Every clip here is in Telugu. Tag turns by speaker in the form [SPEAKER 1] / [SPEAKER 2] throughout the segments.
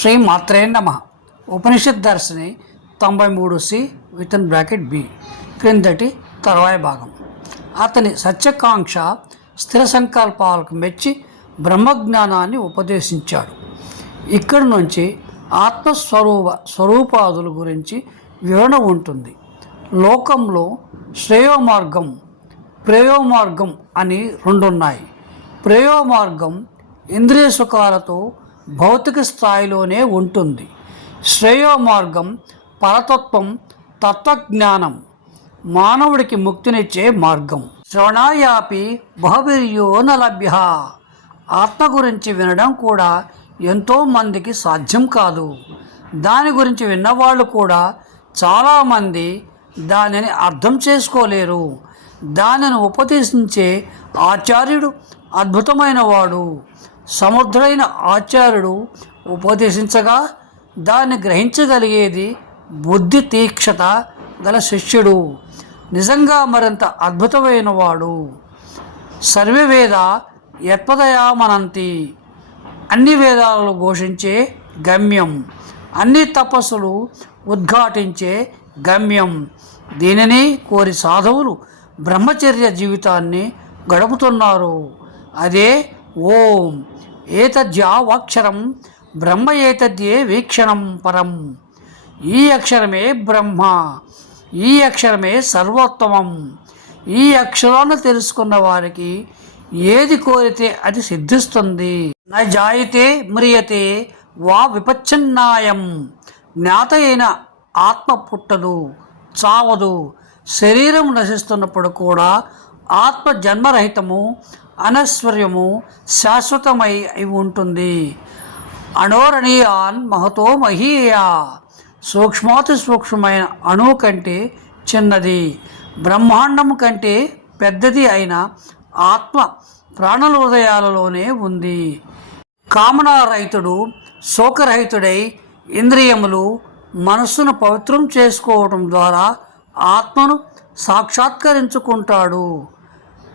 [SPEAKER 1] శ్రీ మాత్రే నమ. ఉపనిషత్ దర్శిని తొంభై మూడు C with in bracket B. క్రిందటి తర్వాయి భాగం. అతని సత్యకాంక్ష స్థిర సంకల్పాలకు మెచ్చి బ్రహ్మజ్ఞానాన్ని ఉపదేశించాడు. ఇక్కడి నుంచి ఆత్మస్వరూప స్వరూపాదుల గురించి వివరణ ఉంటుంది. లోకంలో శ్రేయోమార్గం ప్రేయోమార్గం అని రెండున్నాయి. ప్రేయోమార్గం ఇంద్రియ సుఖాలతో భౌతిక స్థాయిలోనే ఉంటుంది. శ్రేయోమార్గం పరతత్వం తత్వజ్ఞానం మానవుడికి ముక్తినిచ్చే మార్గం. శ్రవణాయాపి బహుభిర్యో న లభ్య ఆత్మ గురించి వినడం కూడా ఎంతో మందికి సాధ్యం కాదు. దాని గురించి విన్నవాళ్ళు కూడా చాలామంది దానిని అర్థం చేసుకోలేరు. దానిని ఉపదేశించే ఆచార్యుడు అద్భుతమైన వాడు. సముద్రైన ఆచార్యుడు ఉపదేశించగా దాన్ని గ్రహించగలిగేది బుద్ధి తీక్షత గల శిష్యుడు. నిజంగా మరింత అద్భుతమైన వాడు. సర్వవేద యత్పదయామనంతి. అన్ని వేదాలను ఘోషించే గమ్యం. అన్ని తపస్సులు ఉద్ఘాటించే గమ్యం. దీనిని కోరి సాధువులు బ్రహ్మచర్య జీవితాన్ని గడుపుతున్నారు. అదే ఓం. ఏతద్యావాక్షరం బ్రహ్మ ఏతద్యే వీక్షణం పరం. ఈ అక్షరమే బ్రహ్మ ఈ అక్షరమే సర్వోత్తమం. ఈ అక్షరాన్ని తెలుసుకున్న వారికి ఏది కోరితే అది సిద్ధిస్తుంది. నా జాయితే మ్రియతే వా విపచ్ఛన్నాయం జ్ఞాత అయిన ఆత్మ పుట్టదు చావదు. శరీరం నశిస్తున్నప్పుడు కూడా ఆత్మ జన్మరహితము అనశ్వర్యము శాశ్వతమై అయి ఉంటుంది అణోరణీయాన్ మహతో మహీయా. సూక్ష్మాతి సూక్ష్మమైన అణువు కంటే చిన్నది. బ్రహ్మాండం కంటే పెద్దది అయిన ఆత్మ ప్రాణల హృదయాలలోనే ఉంది. కామనారహితుడు శోకరహితుడై ఇంద్రియములు మనస్సును పవిత్రం చేసుకోవడం ద్వారా ఆత్మను సాక్షాత్కరించుకుంటాడు.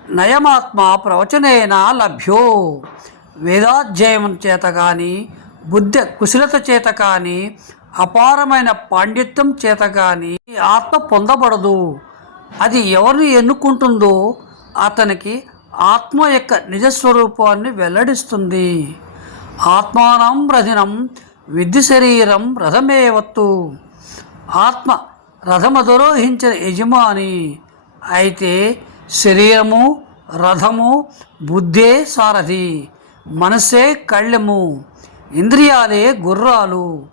[SPEAKER 1] నయమాత్మ ప్రవచనేన లభ్యో. వేదాధ్యయం చేత కానీ బుద్ధి కుశలత చేత కానీ అపారమైన పాండిత్యం చేత కానీ ఆత్మ పొందబడదు. అది ఎవరిని ఎన్నుకుంటుందో అతనికి ఆత్మ యొక్క నిజస్వరూపాన్ని వెల్లడిస్తుంది. ఆత్మానం రథినం విద్య శరీరం రథమేవత్తు. ఆత్మ రథమధరోహించిన యజమాని. అయితే శరీరము రథము బుద్ధే సారథి మనసే కళ్ళెము ఇంద్రియాలే గుర్రాలు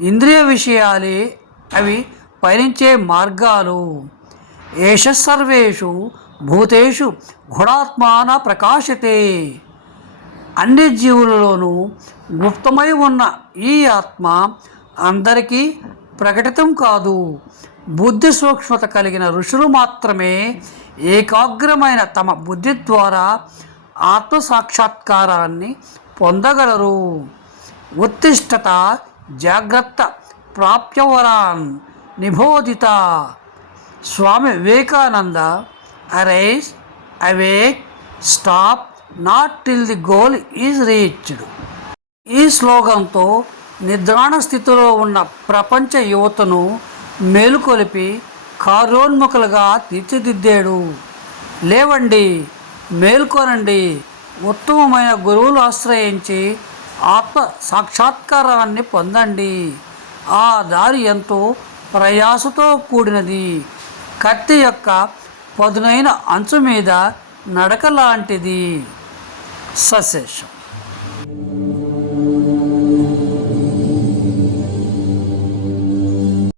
[SPEAKER 1] ఇంద్రియ విషయాలే అవి పయనించే మార్గాలు. ఏష సర్వేషు భూతేషు గుణాత్మాన ప్రకాశతే. అన్ని జీవులలోనూ గుప్తమై ఉన్న ఈ ఆత్మ అందరికీ ప్రకటితం కాదు. బుద్ధి సూక్ష్మత కలిగిన ఋషులు మాత్రమే ఏకాగ్రమైన తమ బుద్ధి ద్వారా ఆత్మ సాక్షాత్కారాన్ని పొందగలరు. ఉత్తిష్టత జాగ్రత్త ప్రాప్యవరాన్ నిబోధిత. Swami Vivekananda arise awake stop not till the goal is reached. ఈ స్లోగన్తో నిద్రాణ స్థితిలో ఉన్న ప్రపంచ యువతను మేలుకొలిపి కారోన్ముఖులుగా తీర్చిదిద్దాడు. లేవండి మేల్కొనండి. ఉత్తమమైన గురువులు ఆశ్రయించి ఆత్మ సాక్షాత్కారాన్ని పొందండి. ఆ దారి ఎంతో ప్రయాసతో కూడినది. కత్తి యొక్క పదునైన అంచు మీద నడక లాంటిది. సశేషం.